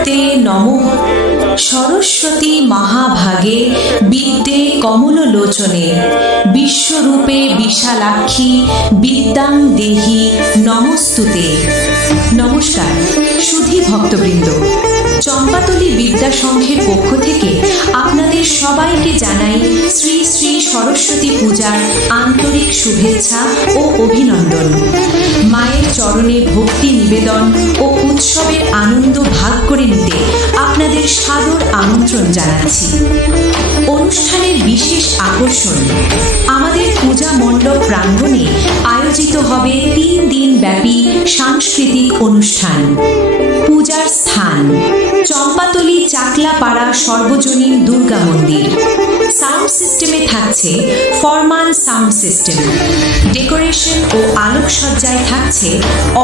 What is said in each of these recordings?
নমস্তুতে নমঃ সরস্বতী মহাভাগে বিদ্যে কমললোচনে বিশ্বরূপে বিশালাক্ষী বিদ্যাং দেহি নমস্তুতে। নমস্কার সুধী ভক্তবৃন্দ, চম্পাতলি বিদ্যা সংঘের পক্ষ থেকে আপনাদের সবাইকে জানাই শ্রী শ্রী সরস্বতী পূজার আন্তরিক শুভেচ্ছা ও অভিনন্দন। মায়ের চরণে ভক্তি নিবেদন ও উৎসবের আনন্দ ভাগ করে নিতে আপনাদের সাদর আমন্ত্রণ জানাচ্ছি। অনুষ্ঠানের বিশেষ আকর্ষণ, আমাদের পূজা মণ্ডপ প্রাঙ্গণে আয়োজিত হবে 3 দিন ব্যাপী সাংস্কৃতিক অনুষ্ঠান। পূজার স্থান চম্পাতলি চাকলাপাড়া সর্বজনীন দুর্গা মন্দির। সাউন্ড সিস্টেমে থাকছে ফরমান সাউন্ড সিস্টেম। ডেকোরেশন ও আলোকসজ্জায় থাকছে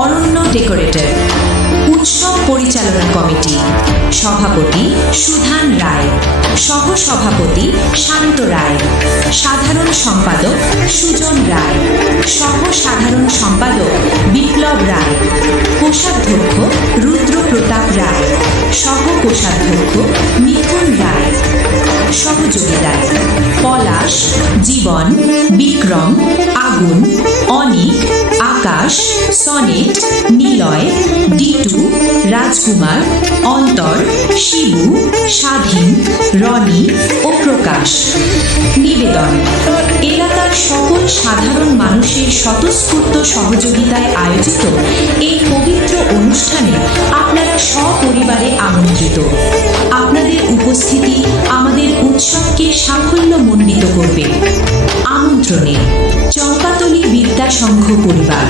অরণ্য ডেকোরেটর। উৎসব পরিচালনা কমিটি সভাপতি সুধান রায়, সহসভাপতি শান্ত রায়, সাধারণ সম্পাদক সুজন রায়, সহ সাধারণ সম্পাদক বিপ্লব রায়, কোষাধ্যক্ষ রুদ্র প্রতাপ রায়, সহ কোষাধ্যক্ষ মিথুন রায়। সহযোগিতায় পলাশ, জীবন, বিক্রম, আগুন, অনিক, আকাশ, সনেট, নিলয়, ডিটু, রাজকুমার, অন্তর, শিবু, স্বাধীন, রনি ও প্রকাশ। নিবেদন, এলাকার সকল সাধারণ মানুষের স্বতঃস্ফূর্ত সহযোগিতায় আয়োজিত এই পবিত্র অনুষ্ঠানে আপনারা সপরিবারে আমন্ত্রিত। আপনাদের উপস্থিতি আমাদের উৎসবকে সাফল্যমণ্ডিত করবে। আমন্ত্রণে চম্পাতলি বিদ্যা সংঘ পরিবার।